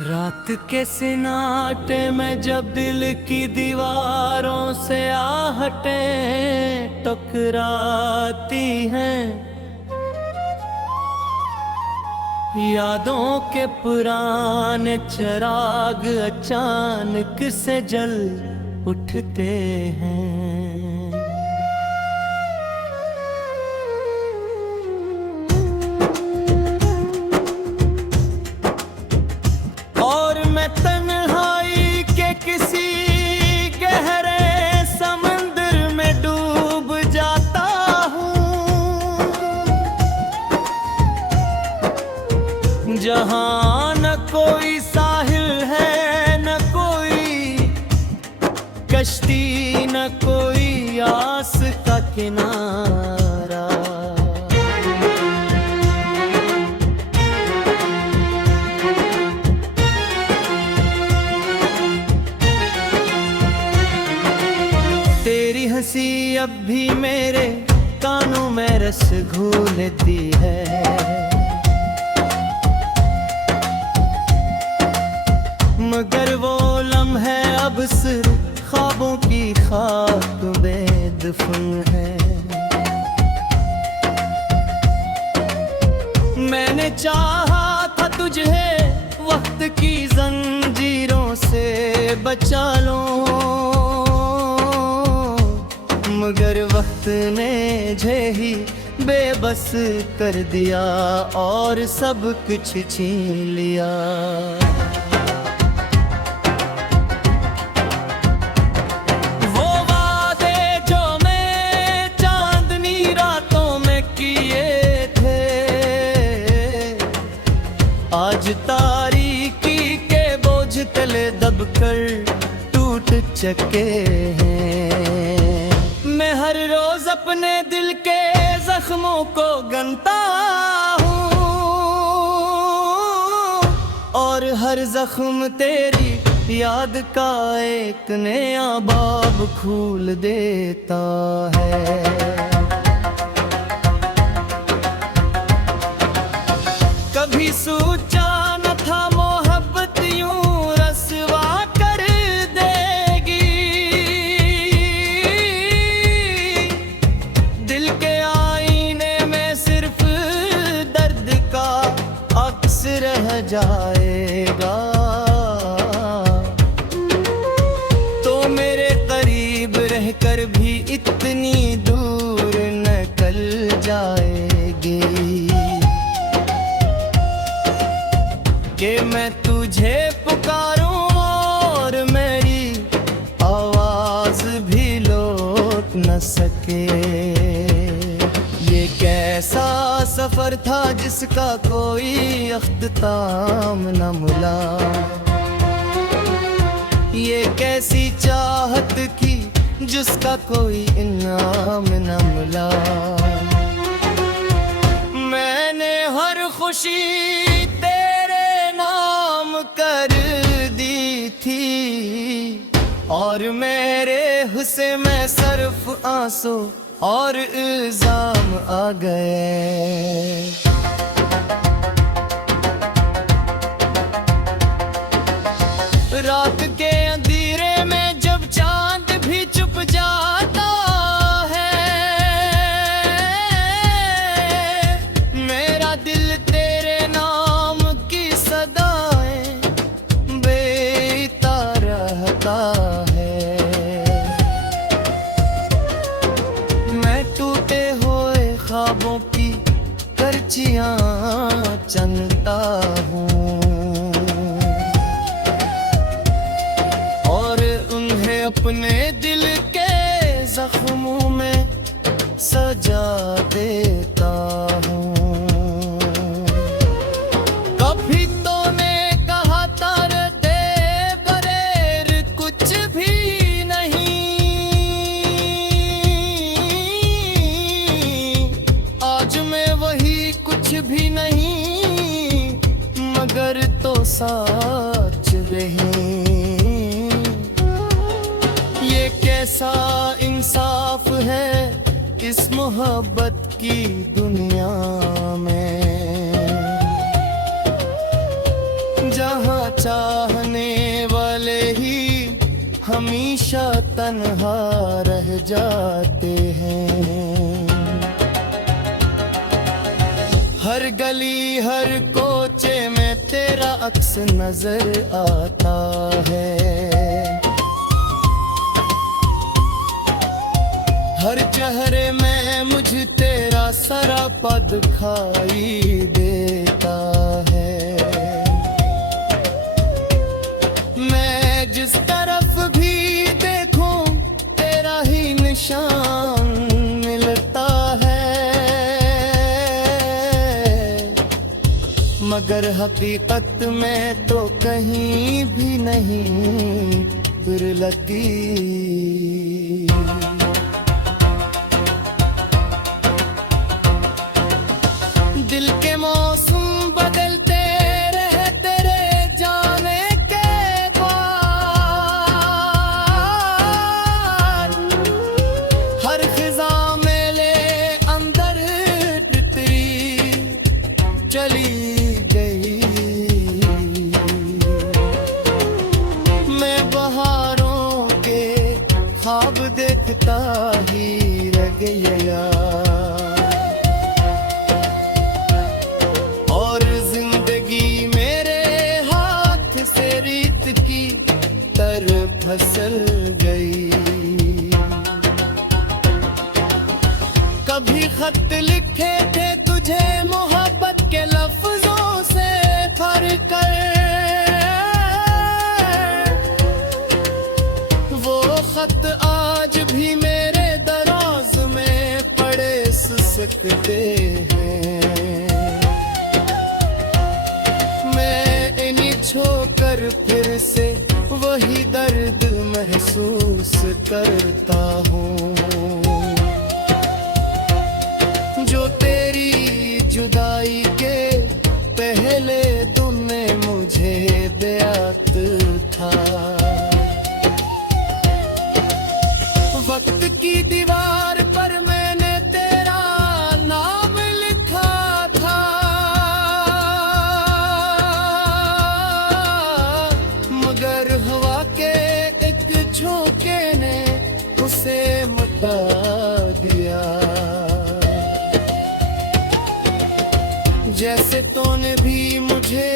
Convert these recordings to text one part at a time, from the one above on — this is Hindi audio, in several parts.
रात के सिनाटे में जब दिल की दीवारों से आहटें टकराती हैं, यादों के पुराने चिराग अचानक से जल उठते हैं। और मैं तन्हाई के किसी गहरे समंदर में डूब जाता हूँ, जहाँ न कोई साहिल है, न कोई कश्ती, न कोई आस का किनारा। तेरी हंसी अब भी मेरे कानों में रस घोलती है, मगर वो लम्हे अब सिर्फ ख्वाबों की खाक में दफन है। मैंने चाहा था तुझे वक्त की जंजीरों से बचा लूं, मगर वक्त ने मुझे ही बेबस कर दिया और सब कुछ छीन लिया। वो वादे जो मैं चांदनी रातों में किए थे, आज तारीकी के बोझ तले दबकर टूट चुके हैं। मैं हर रोज अपने दिल के जख्मों को गनता हूँ, और हर जख्म तेरी याद का एक नया बाब खोल देता है। कभी सोचा न था मोहब्बत यूं रसवा कर देगी, दिल के आईने में सिर्फ दर्द का अक्स रह जाएगा। तो मेरे करीब रहकर भी इतनी दूर निकल जाएगी कि मैं तुझे पुकारूं और मेरी आवाज भी लौट न सके। ये कैसा सफर था जिसका कोई अख्ताम न मिला, ये कैसी चाहत की जिसका कोई इनाम न मिला। मैंने हर खुशी तेरे नाम कर दी थी, और मेरे हुस्से में सिर्फ आंसू और इल्जाम आ गए। रात के अंधेरे में जब चांद भी छुप जाता है, मेरा दिल तेरे नाम की सदाएं बेता रहता है। मैं टूटे हुए ख्वाबों की करचियां चनता हूँ, अपने दिल के जख्मों में सजा देता हूँ। कभी तो ने कहा था रे बरेर कुछ भी नहीं, आज मैं वही कुछ भी नहीं, मगर तो सच रही। कैसा इंसाफ है इस मोहब्बत की दुनिया में, जहाँ चाहने वाले ही हमेशा तन्हा रह जाते हैं। हर गली हर कोचे में तेरा अक्स नजर आता है। हर चेहरे में मुझे तेरा सरापा दिखाई देता है। मैं जिस तरफ भी देखूं तेरा ही निशान मिलता है, मगर हकीकत में तो कहीं भी नहीं गुरलती। दिल के मौसम बदलते रहे तेरे जाने के बाद। हर खिजा में ले अंदर तितरी चली गई। मैं बहारों के ख्वाब देखता ही रह गया, और जिंदगी मेरे हाथ से रीत की तरह फिसल गई। कभी खत लिखे थे तुझे मोहब्बत के लफ्जों से भर कर, वो खत आज भी मेरे दराज में पड़े सिसकते हैं। मैं इन्हीं छोकर फिर से वही दर्द महसूस करता हूँ जो तेरी जुदाई के पहले तुमने मुझे बेअत था। वक्त की दीवार पर मैंने तेरा नाम लिखा था, मगर हवा के एक झोंके ने उसे मिटा दिया। जैसे तूने भी मुझे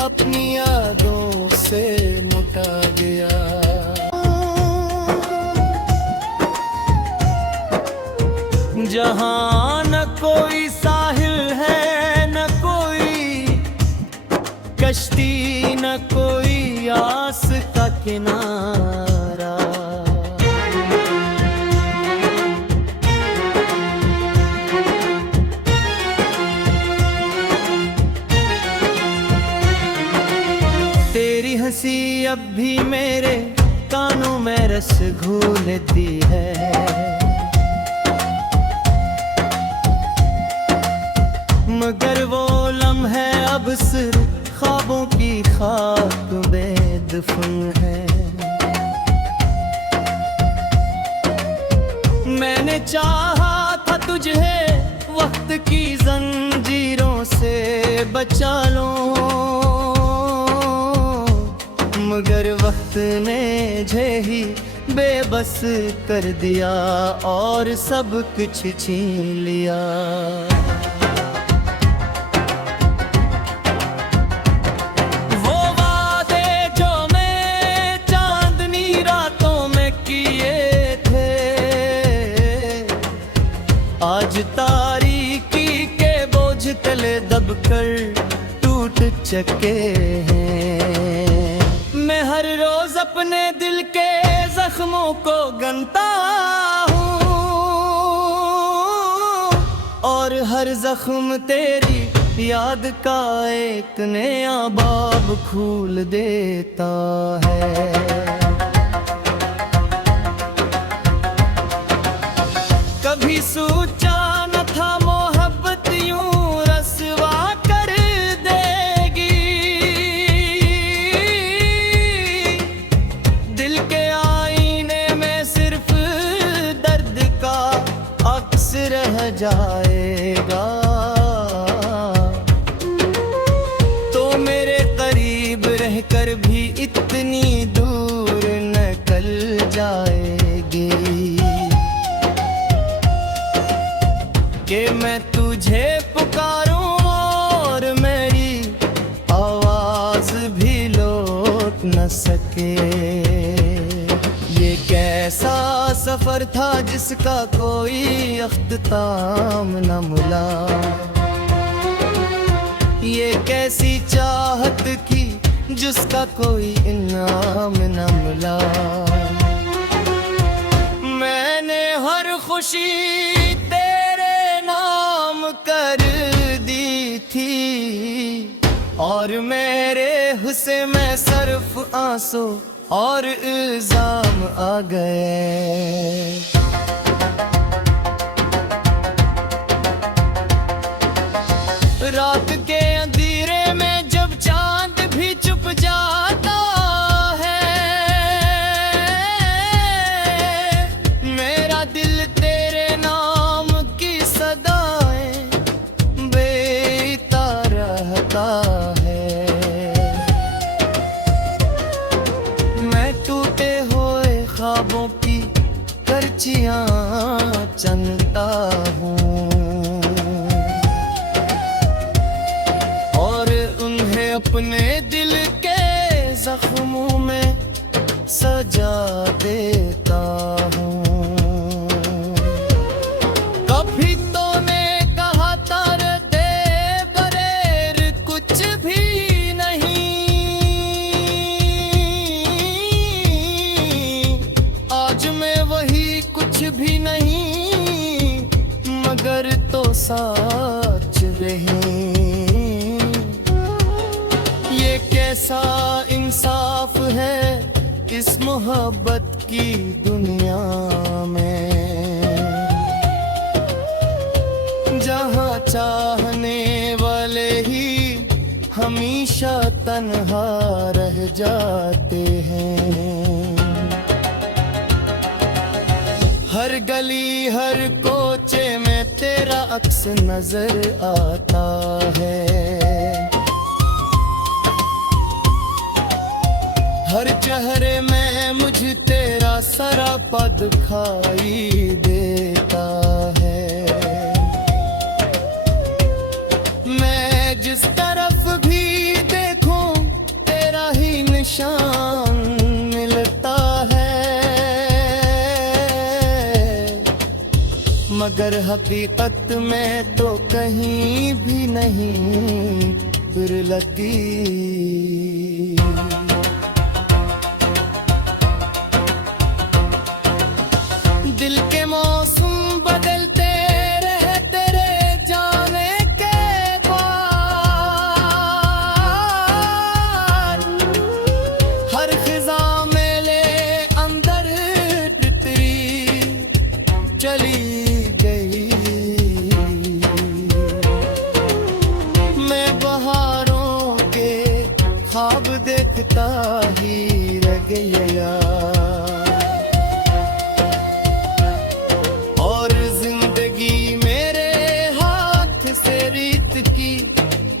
अपनी यादों से मिटा गया। जहाँ न कोई साहिल है न कोई कश्ती न कोई आस का किनारा, तेरी हंसी अब भी मेरे कानों में रस घोलती है। मगर वो लम्हे अब सिर्फ ख्वाबों की खाक में दफन है। मैंने चाहा था तुझे वक्त की जंजीरों से बचा लूं, मगर वक्त ने मुझे ही बेबस कर दिया और सब कुछ छीन लिया। आज तारीकी के बोझ तले दबकर टूट चुके हैं। मैं हर रोज अपने दिल के जख्मों को गनता हूँ और हर जख्म तेरी याद का एक नया बाब खोल देता है। कभी सोचा न था मोहब्बत यूं रसवा कर देगी, दिल के आईने में सिर्फ दर्द का अक्स रह जाएगा। तो मेरे करीब रहकर कि मैं तुझे पुकारूं और मेरी आवाज भी लौट न सके। ये कैसा सफर था जिसका कोई अख्ताम न मिला, ये कैसी चाहत की जिसका कोई इनाम न मिला। मैंने हर खुशी तेरे नाम कर दी थी और मेरे हुस्से में सिर्फ आंसू और इल्जाम आ गए। रात के अंधेरे में जब चांद भी छुप जाता है, मेरा दिल तेरे नाम की सदाएं बेता रहता है। मैं टूटे हुए ख्वाबों की करचियां चनता हूँ अपने दिल के जख्मों में सजा देता हूँ। कभी तो ने कहा दे बरेर कुछ भी नहीं, आज मैं वही कुछ भी नहीं मगर तो सच रही। कैसा इंसाफ है इस मोहब्बत की दुनिया में, जहाँ चाहने वाले ही हमेशा तन्हा रह जाते हैं। हर गली हर कोचे में तेरा अक्स नजर आता है, हर चेहरे में मुझे तेरा सरापा दिखाई देता है। मैं जिस तरफ भी देखूं तेरा ही निशान मिलता है, मगर हकीकत में तो कहीं भी नहीं फिरलती। दिल के मौसम बदलते रहे तेरे जाने के बाद, हर खिजा में ले अंदर तितरी चली गई। मैं बहारों के ख्वाब देखता ही रह गया और जिंदगी मेरे हाथ से रीत की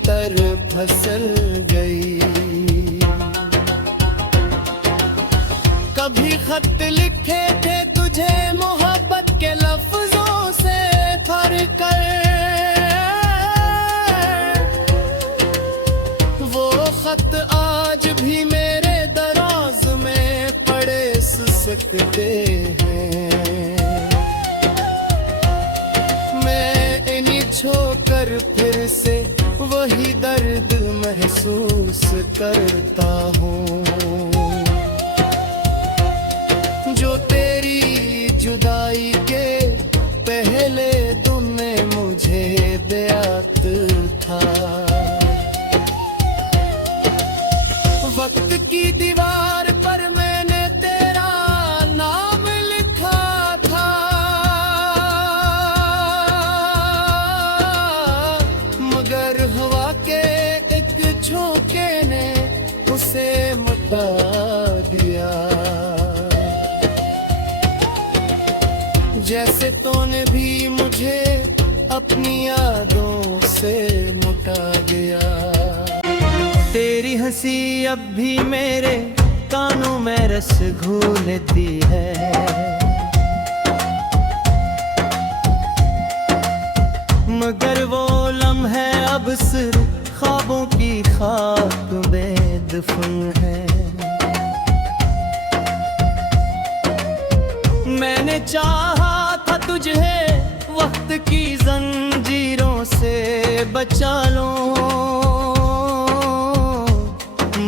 तरह फिसल गई। कभी खत लिखे थे तुझे मोहब्बत के लफ्जों से भर कर, वो खत आज भी मेरे दराज में पड़े सुसकते हैं। मैं इन्हीं छोकर फिर से वही दर्द महसूस करता हूँ जो तेरी जुदाई के पहले तुमने मुझे दियात था। वक्त की दीवार पर मैंने तेरा नाम लिखा था, मगर हवा के एक झोंके ने उसे मिटा दिया। जैसे तूने भी मुझे अपनी यादों से मिटा दिया। तेरी हंसी अब भी मेरे कानों में रस घोलती है, अब सिर्फ ख्वाबों की खाक में दफन है। मैंने चाहा था तुझे वक्त की जंजीरों से बचा लो,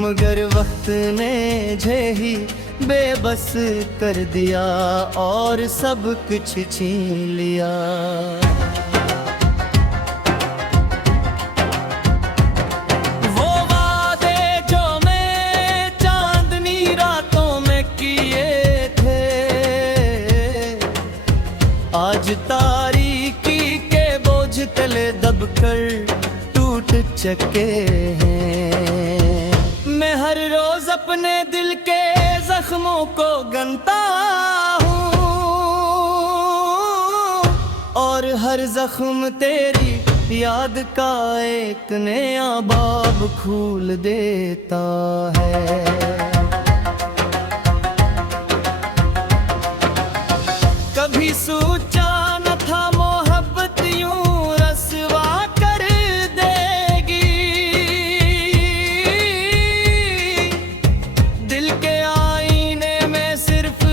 मगर वक्त ने मुझे ही बेबस कर दिया और सब कुछ छीन लिया। वो वादे जो मैं चांदनी रातों में किए थे, आज तारीकी के बोझ तले दबकर टूट चुके हैं। मैं हर रोज अपने दिल के जख्मों को गनता हूँ और हर जख्म तेरी याद का एक नया बाब खोल देता है। कभी सोचा न था मोहब्बत यूं रसवा कर देगी, दिल के आईने में सिर्फ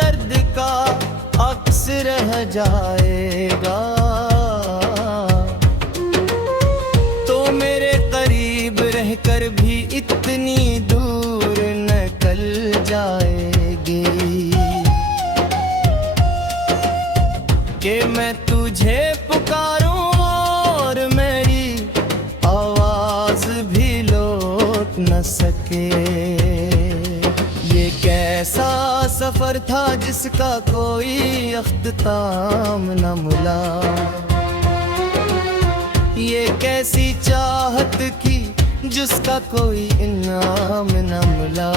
दर्द का अक्स रह जाएगा। तो मेरे करीब रहकर भी इतनी दूर निकल जाएगी कि मैं तुझे पुकारूं और मेरी आवाज भी लौट न सके। ये कैसा सफर था जिसका कोई अख्ताम न मिला, ये कैसी चाहत की जिसका कोई इनाम न मिला।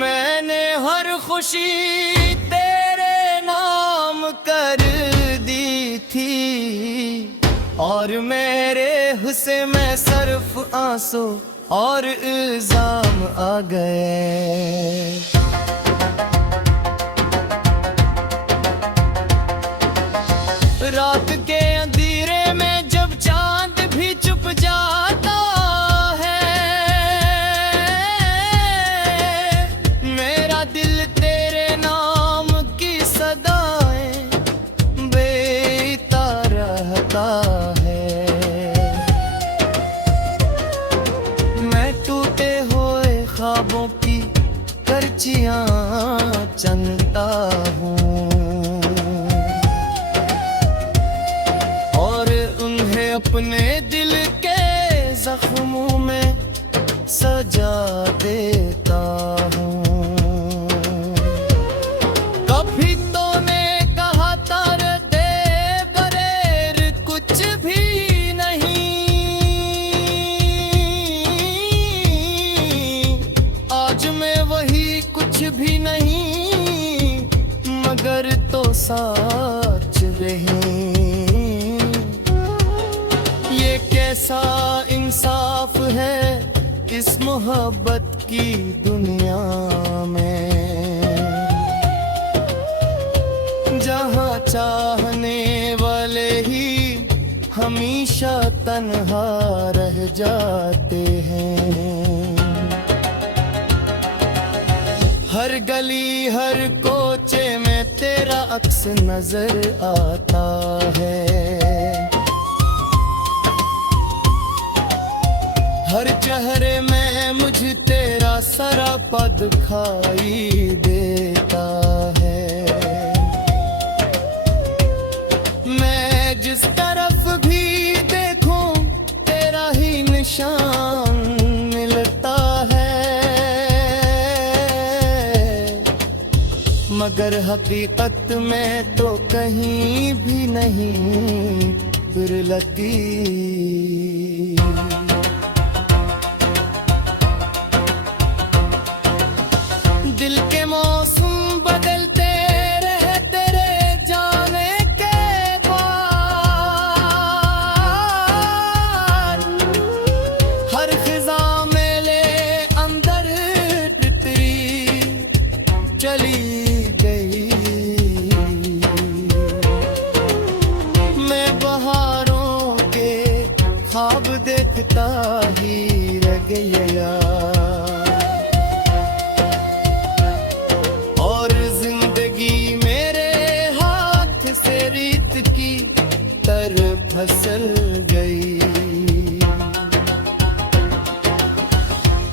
मैंने हर खुशी तेरे नाम कर दी थी और मेरे हुस्से में सिर्फ आंसू और इल्जाम आ गए। रात के अंधेरे में जब चांद भी छुप जाता है, मेरा दिल तेरे नाम की सदाएं बेता रहता है। मैं टूटे हुए ख्वाबों की करचियां चनता हूँ और उन्हें अपने दिल के जख्मों में सजा देता हूँ। कभी तो ने कहा था दे बरेर कुछ भी नहीं, आज मैं वही कुछ भी नहीं मगर तो सच रही। ये कैसा इंसाफ है इस मोहब्बत की दुनिया में, जहाँ चाहने वाले ही हमेशा तन्हा रह जाते हैं। हर गली हर कोचे में तेरा अक्स नजर आता है, हर चेहरे में मुझे तेरा सरापा दिखाई देता है। मैं जिस तरफ भी देखूं तेरा ही निशान मिलता है, मगर हकीकत में तो कहीं भी नहीं फिरलती। दिल के मौसम बदलते रहे तेरे जाने के बाद, हर खिजा में ले अंदर तितरी चली गई। मैं बहारों कहता ही रह गया, और जिंदगी मेरे हाथ से रीत की तरह फिसल गई।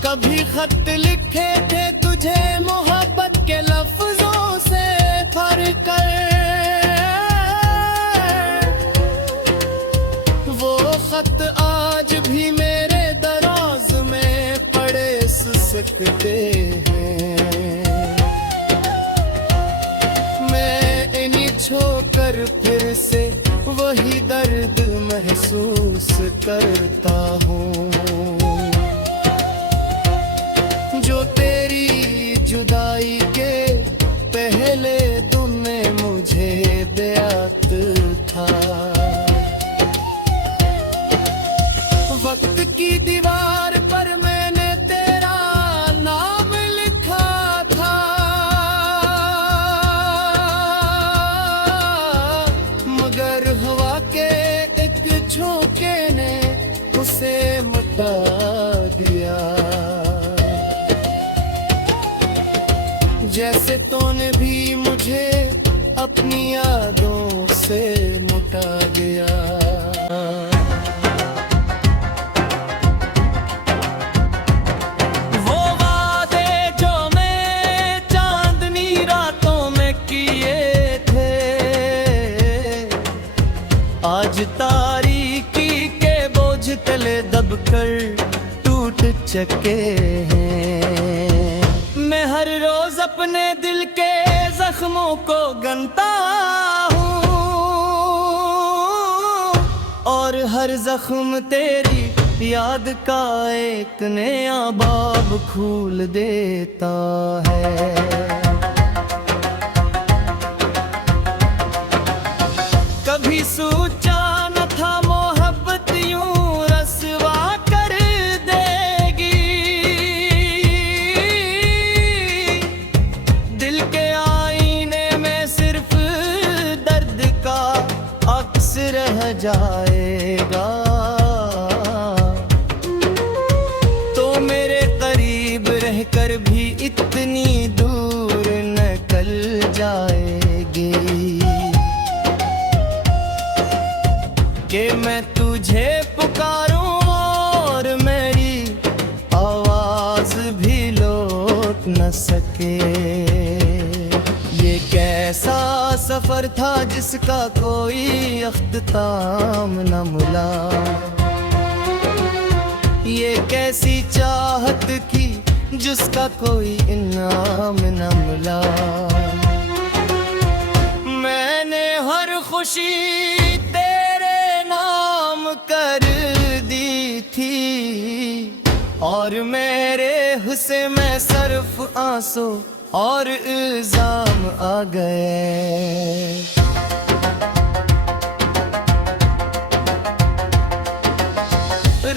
कभी खत लिखे थे तुझे मोहब्बत के लफ्जों से भर कर, वो खत आज भी मेरे दराज में पड़े सिसकते हैं। मैं इन्हीं छोकर फिर से वही दर्द महसूस करता हूँ जो तेरी जुदाई के पहले तुमने मुझे बेअत था। वक्त की दीवार पर मैंने तेरा नाम लिखा था, मगर हवा के एक झोंके ने उसे मिटा दिया। जैसे तूने भी मुझे अपनी यादों से मिटा गया। वो वादे जो मैं चांदनी रातों में किए थे, आज तारीकी के बोझ तले दबकर टूट चुके हैं। मैं हर रोज अपने दिल के जख्मों को गनता हूँ, और हर जख्म तेरी याद का एक नया बाब खोल देता है। कभी सोचा न था मोहब्बत यूं रसवा कर देगी, दिल के आईने में सिर्फ दर्द का अक्स रह जाएगा। तो मेरे करीब रहकर भी इतनी दूर निकल जाएगी कि मैं तुझे पुकारूं और मेरी आवाज भी लौट न सके। ये कैसा सफर था जिसका कोई अख्ताम न मिला, ये कैसी चाहत थी जिसका कोई इनाम न मिला। मैंने हर खुशी तेरे नाम कर दी थी, और मेरे हुस्न में सिर्फ आंसू और इल्जाम आ गए।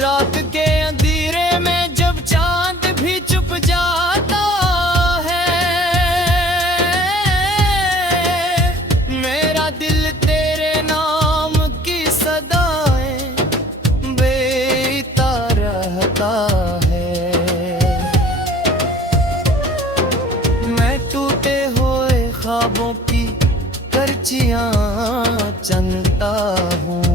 रात के अंधेरे में जब चांद भी छुप जाता है, मेरा दिल तेरे नाम की सदाएं बेता रहता है। मैं टूटे हुए ख्वाबों की करचियां चनता हूँ,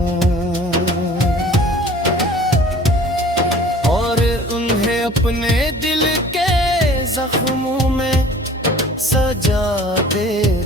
अपने दिल के जख्मों में सजा दे